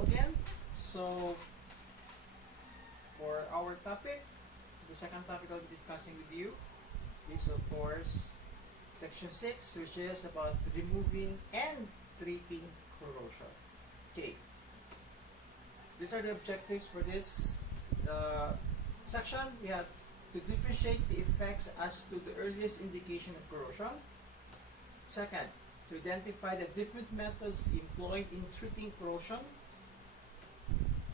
Hello again. So, for our topic, the second topic I'll be discussing with you is, of course, section 6, which is about removing and treating corrosion. Okay, these are the objectives for this section. We have to differentiate the effects as to the earliest indication of corrosion. Second, to identify the different methods employed in treating corrosion,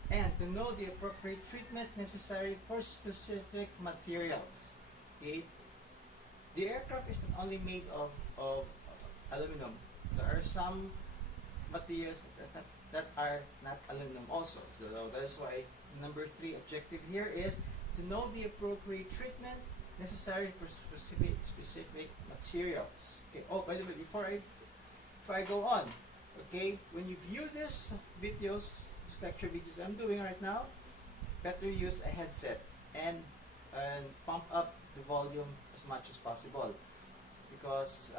and to know the appropriate treatment necessary for specific materials. Okay? The aircraft is not only made of aluminum. There are some materials that are not aluminum also. So that's why number 3 objective here is to know the appropriate treatment necessary for specific materials. Okay. Oh, by the way, before I go on, okay, when you view these videos, these lecture videos I'm doing right now, better use a headset and pump up the volume as much as possible, because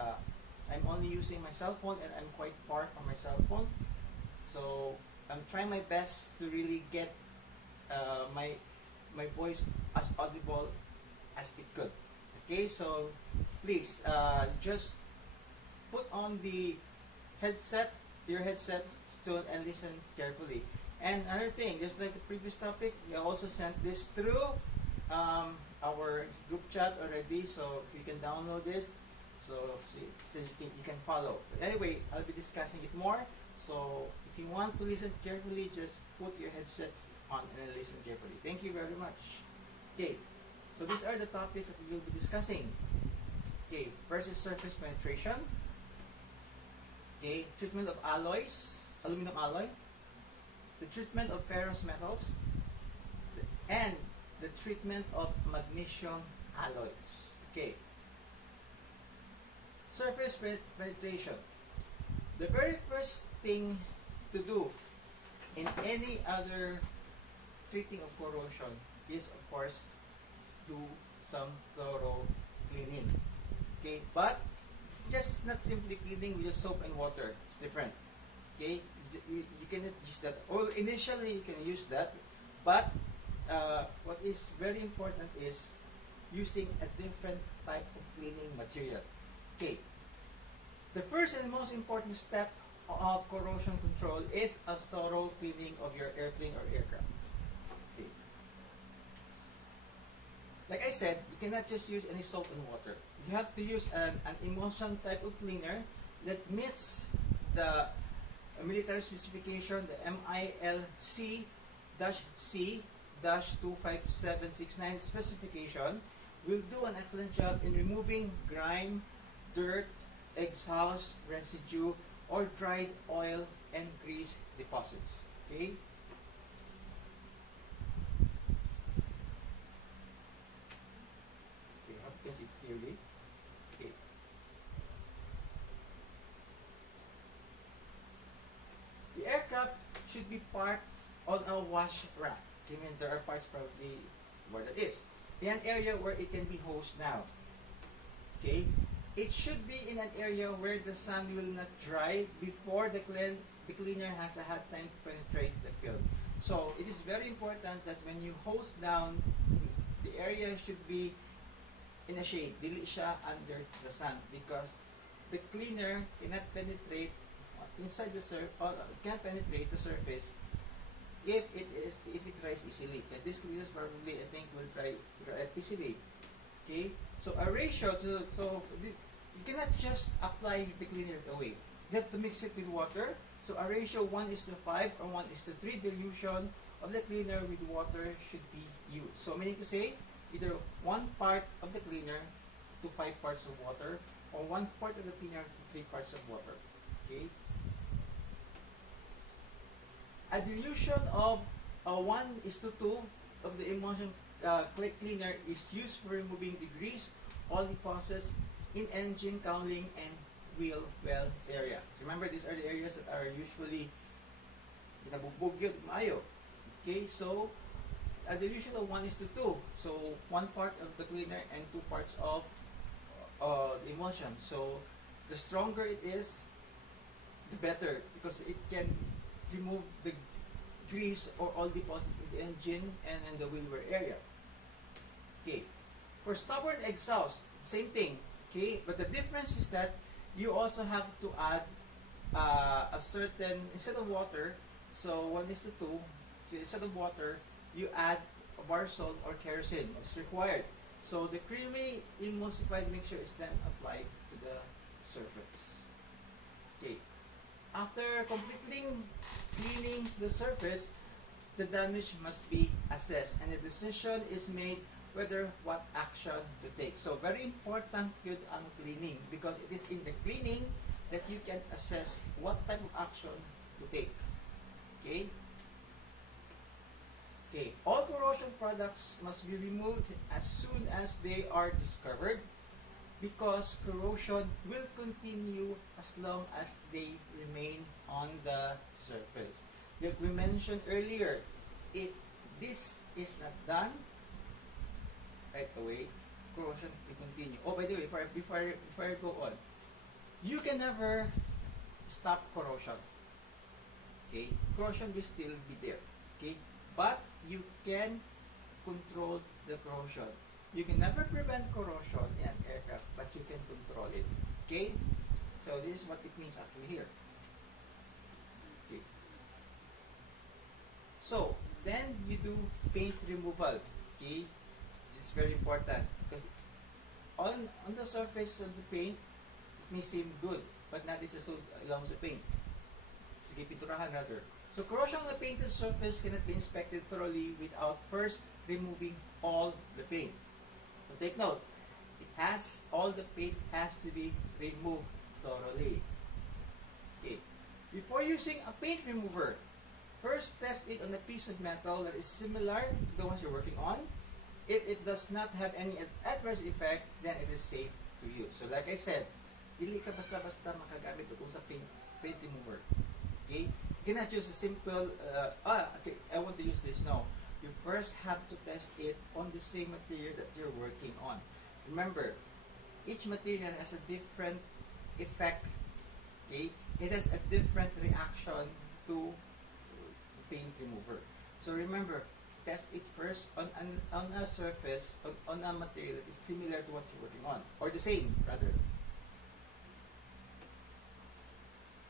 I'm only using my cell phone and I'm quite far from my cell phone, so I'm trying my best to really get my voice as audible as it could. Okay, so please just put on the your headsets and listen carefully. And another thing, just like the previous topic, we also sent this through our group chat already, so you can download this, so you can follow. But anyway, I'll be discussing it more, so if you want to listen carefully, just put your headsets on and listen carefully. Thank you very much. Okay, so these are the topics that we will be discussing. Okay, first is surface penetration. Okay, treatment of alloys, aluminum alloy, the treatment of ferrous metals, and the treatment of magnesium alloys. Okay, surface penetration. The very first thing to do in any other treating of corrosion is, of course, do some thorough cleaning. Okay, but it's just not simply cleaning with just soap and water. It's different. Okay, you cannot use that. Or initially you can use that, but what is very important is using a different type of cleaning material. Okay, the first and most important step of corrosion control is a thorough cleaning of your airplane or aircraft. Okay. Like I said, you cannot just use any soap and water. You have to use an emulsion type of cleaner that meets the military specification, the MILC-C-25769 specification. Will do an excellent job in removing grime, dirt, exhaust, residue, or dried oil and grease deposits. Okay? Okay, I hope you can see clearly. Okay. The aircraft should be parked on a wash rack. I mean, there are parts probably where that is. In an area where it can be hosed now. Okay? It should be in an area where the sun will not dry before the cleaner has had time to penetrate the film. So, it is very important that when you hose down, the area should be in a shade. Dili siya under the sun, because the cleaner cannot penetrate inside the cannot penetrate the surface if it dries easily. And this cleaners probably, I think, will dry easily. Okay, so a ratio you cannot just apply the cleaner away. You have to mix it with water. So a ratio 1:5 or 1:3 dilution of the cleaner with water should be used. So meaning to say, either 1 part of the cleaner to 5 parts of water, or 1 part of the cleaner to 3 parts of water. Okay. A dilution of 1:2 of the emulsion cleaner is used for removing the grease, oil deposits in engine cowling and wheel well area. Remember, these are the areas that are usually nabubugyod maayo. Okay, so a dilution of 1:2. So 1 part of the cleaner and 2 parts of the emulsion. So the stronger it is, the better, because it can remove the grease or oil deposits in the engine and in the wheel wear area. Okay. For stubborn exhaust, same thing. Okay, but the difference is that you also have to add a certain, instead of water, so 1:2, so instead of water, you add a bar salt or kerosene. It's required. So the creamy emulsified mixture is then applied to the surface. Okay. After completing cleaning the surface, the damage must be assessed and a decision is made whether what action to take. So very important yun ang cleaning because it is in the cleaning that you can assess what type of action to take. Okay? Okay, all corrosion products must be removed as soon as they are discovered because corrosion will continue as long as they remain on the surface. Like we mentioned earlier, if this is not done right away, corrosion will continue. Oh, by the way, before I go on, you can never stop corrosion. Okay, corrosion will still be there. Okay, but you can control the corrosion. You can never prevent corrosion in an aircraft, but you can control it. Okay, so this is what it means actually here. Okay, so then you do paint removal. Okay, it's very important because on the surface of the paint it may seem good, but not this is so along the paint. Sige, pinturahan rather. So corrosion on the painted surface cannot be inspected thoroughly without first removing all the paint. So take note, all the paint has to be removed thoroughly. Okay. Before using a paint remover, first test it on a piece of metal that is similar to the ones you're working on. If it does not have any adverse effect, then it is safe to use. So like I said, dili ka basta-basta makagamit ito sa paint remover. Okay? You cannot use a simple, okay, I want to use this now. You first have to test it on the same material that you're working on. Remember, each material has a different effect. Okay? It has a different reaction to the paint remover. So remember, test it first on a surface, on a material that is similar to what you're working on, or the same rather.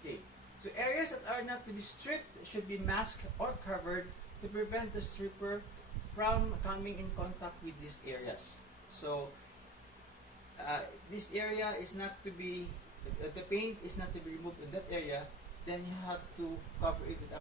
Okay, so areas that are not to be stripped should be masked or covered to prevent the stripper from coming in contact with these areas. So this area is not to be, the paint is not to be removed in that area, then you have to cover it with a